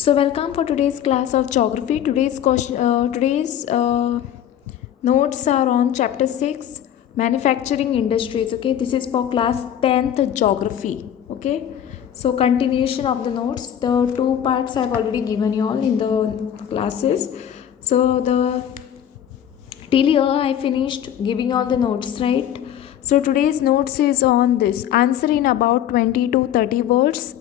So welcome for today's class of geography. Today's notes are on chapter 6 manufacturing industries. Okay, this is for class 10th geography. Okay, so continuation of the notes. The two parts I've already given you all in the classes. So the till here I finished giving all the notes, right? So today's notes is on this answer in about 20 to 30 words.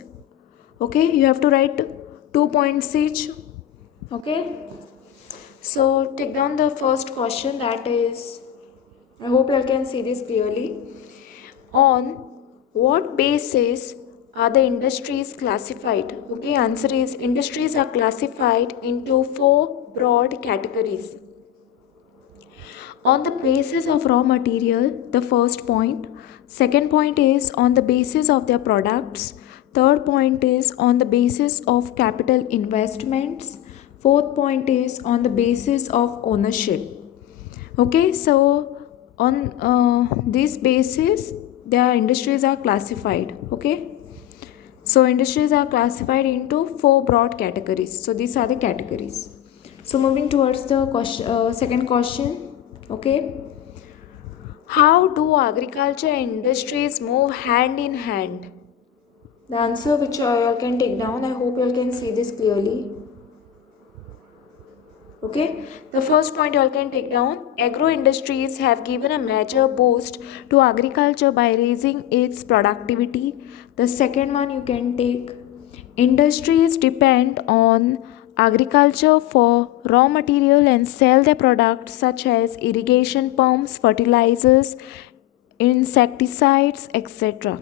Okay, you have to write 2 points each. Okay, so take down the first question, that is, I hope you all can see this clearly. On what basis are the industries classified? Okay, answer is industries are classified into four broad categories. On the basis of raw material, the first point. Second point is on the basis of their products. Third point is on the basis of capital investments. Fourth point is on the basis of ownership. Okay, so on this basis, their industries are classified. Okay, so industries are classified into four broad categories. So these are the categories. So moving towards the second question. Okay, how do agriculture and industries move hand in hand? The answer which you all can take down, I hope you all can see this clearly. Okay, the first point you all can take down, agro industries have given a major boost to agriculture by raising its productivity. The second one you can take, industries depend on agriculture for raw material and sell their products such as irrigation pumps, fertilizers, insecticides, etc.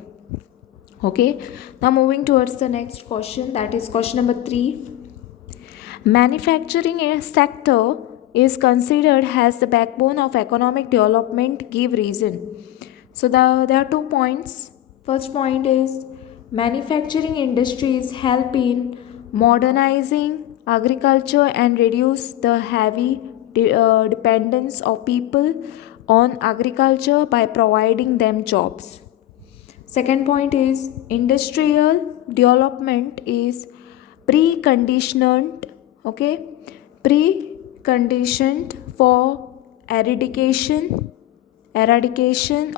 Okay, now moving towards the next question, that is question number 3. Manufacturing sector is considered as the backbone of economic development. Give reason. So there are 2 points. First point is manufacturing industries help in modernizing agriculture and reduce the heavy dependence of people on agriculture by providing them jobs. Second point is industrial development is preconditioned, okay, preconditioned for eradication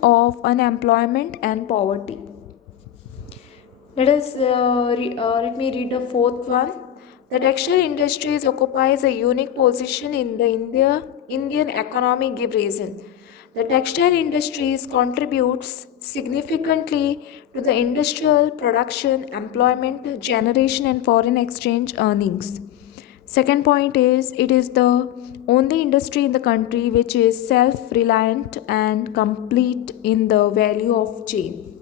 of unemployment and poverty. Let me read the fourth one. The textile industries occupies a unique position in the Indian economy. Give reason. The textile industries contributes significantly to the industrial production, employment generation and foreign exchange earnings. Second point is it is the only industry in the country which is self-reliant and complete in the value of chain.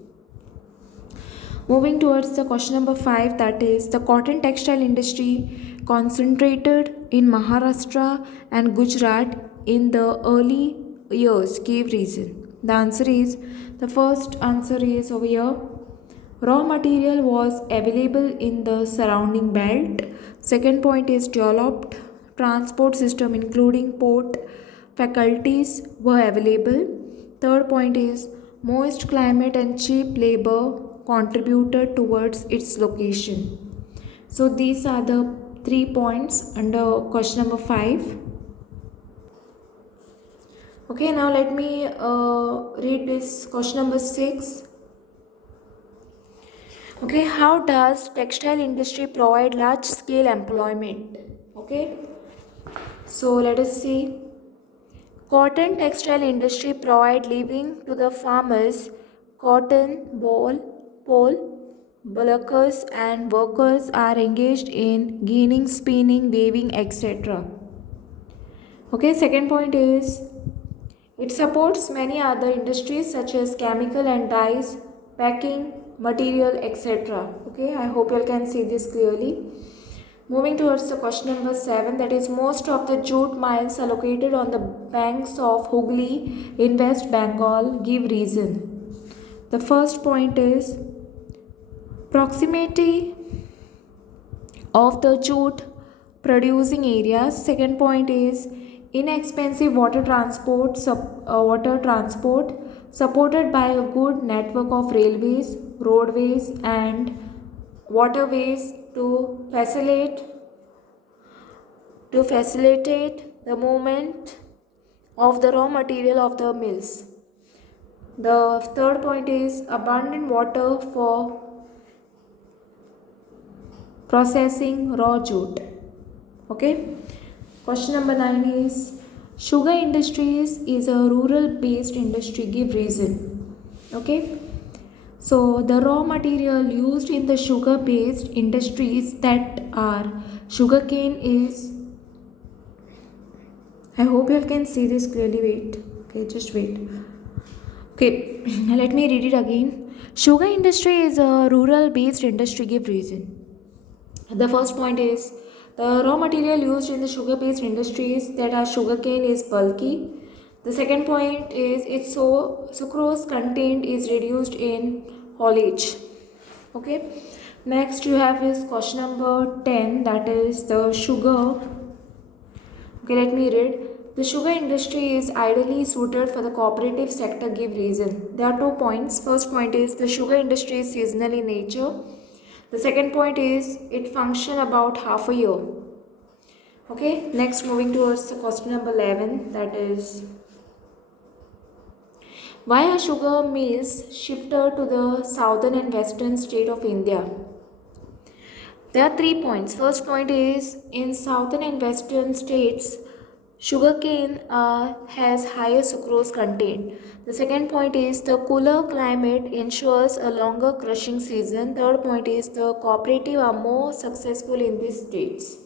Moving towards the question number 5, that is the cotton textile industry concentrated in Maharashtra and Gujarat in the early years. Gave reason. The answer is, the first answer is over here. Raw material was available in the surrounding belt. Second point is developed transport system including port faculties were available. Third point is moist climate and cheap labor contributed towards its location. So these are the 3 points under question number 5. Okay, now let me read this question number 6. Okay, how does textile industry provide large scale employment? Okay, so let us see. Cotton textile industry provide living to the farmers. Cotton pole bullockers and workers are engaged in ginning, spinning, weaving, etc. Okay, second point is it supports many other industries such as chemical and dyes, packing, material, etc. Okay, I hope you all can see this clearly. Moving towards the question number 7, that is most of the jute mills are located on the banks of Hooghly in West Bengal. Give reason. The first point is proximity of the jute producing areas. Second point is inexpensive water transport supported by a good network of railways, roadways and waterways to facilitate the movement of the raw material of the mills. The third point is abundant water for processing raw jute. Okay. Question number 9 is sugar industries is a rural based industry. Give reason. Okay. So the raw material used in the sugar based industries that are sugarcane is, I hope you can see this clearly. Wait. Okay, just wait. Okay, let me read it again. Sugar industry is a rural based industry. Give reason. The first point is the raw material used in the sugar based industries that are sugarcane is bulky. The second point is its sucrose content is reduced in haulage. Okay. Next you have is question number 10, that is the sugar. Okay, let me read. The sugar industry is ideally suited for the cooperative sector. Give reason. There are 2 points. First point is the sugar industry is seasonal in nature. The second point is it function about half a year. Okay, next moving towards the question number 11, that is why are sugar mills shifted to the southern and western state of India? There are 3 points. First point is in southern and western states, sugarcane has higher sucrose content. The second point is the cooler climate ensures a longer crushing season. Third point is the cooperative are more successful in these states.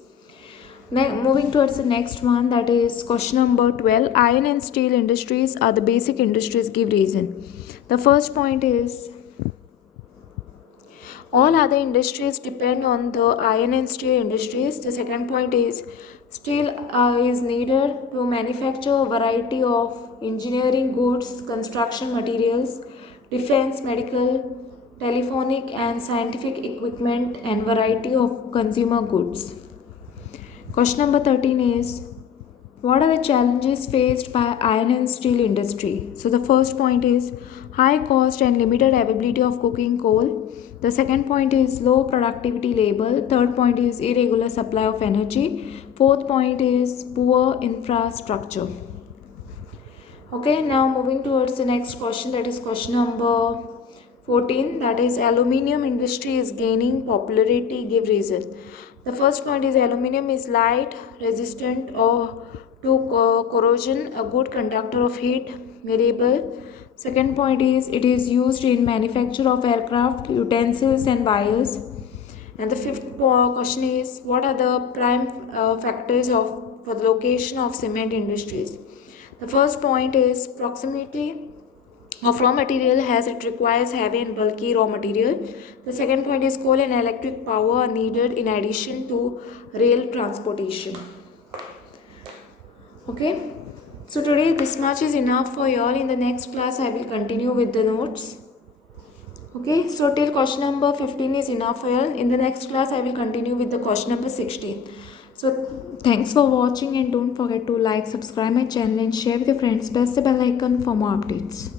Moving towards the next one, that is question number 12. Iron and steel industries are the basic industries. Give reason. The first point is all other industries depend on the iron and steel industries. The second point is steel is needed to manufacture a variety of engineering goods, construction materials, defense, medical, telephonic and scientific equipment, and variety of consumer goods. Question number 13 is what are the challenges faced by iron and steel industry? So the first point is high cost and limited availability of coking coal. The second point is low productivity labor. Third point is irregular supply of energy. Fourth point is poor infrastructure. Okay, now moving towards the next question, that is question number 14, that is aluminium industry is gaining popularity. Give reason. The first point is aluminium is light, resistant or to corrosion, a good conductor of heat, variable. Second point is it is used in manufacture of aircraft, utensils and wires. And the fifth question is what are the prime factors for the location of cement industries? The first point is proximity of raw material as it requires heavy and bulky raw material. The second point is coal and electric power are needed in addition to rail transportation. Okay, so today this much is enough for you all. In the next class I will continue with the notes. Okay, so till question number 15 is enough for you all. In the next class I will continue with the question number 16. So thanks for watching and don't forget to like, subscribe my channel and share with your friends. Press the bell icon for more updates.